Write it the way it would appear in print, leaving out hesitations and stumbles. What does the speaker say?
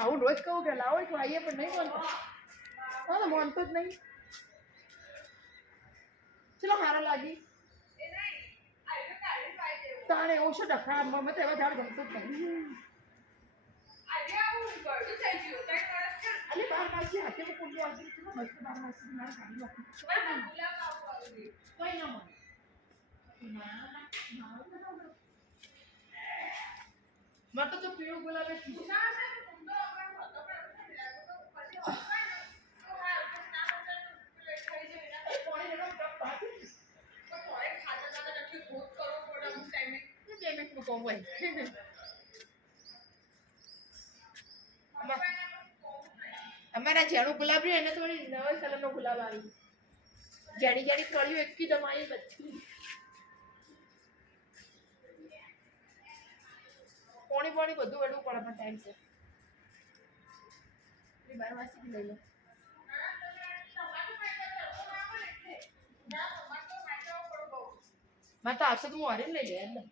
હું રોજ કહું કે લાવો તો આવીએ પણ નહીં બોલતો હા માનતો જ નહીં ચલો સારા લાગી તાણે એવું છે ડખા મેં તો એવા ઝાડ ગમતું જ નહીં અરે બાર નાખી હાથે કુંડો આવી છે મસ્ત બાર નાખી ના સાડી નાખી કોઈ ના મને તો જો પીળું ગુલાબ અમારા ઝાડું ગુલાબ રહ્યું એને થોડી નવા કલર નો ગુલાબ આવી જાડી જાડી કળીઓ એકથી દમાઈ બધી પોણી પોણી બધું વેડવું પડે પણ ટાઈમ છે 12 વાસી લઈ લો માં તો આવશે તો હું હરી લઈ લે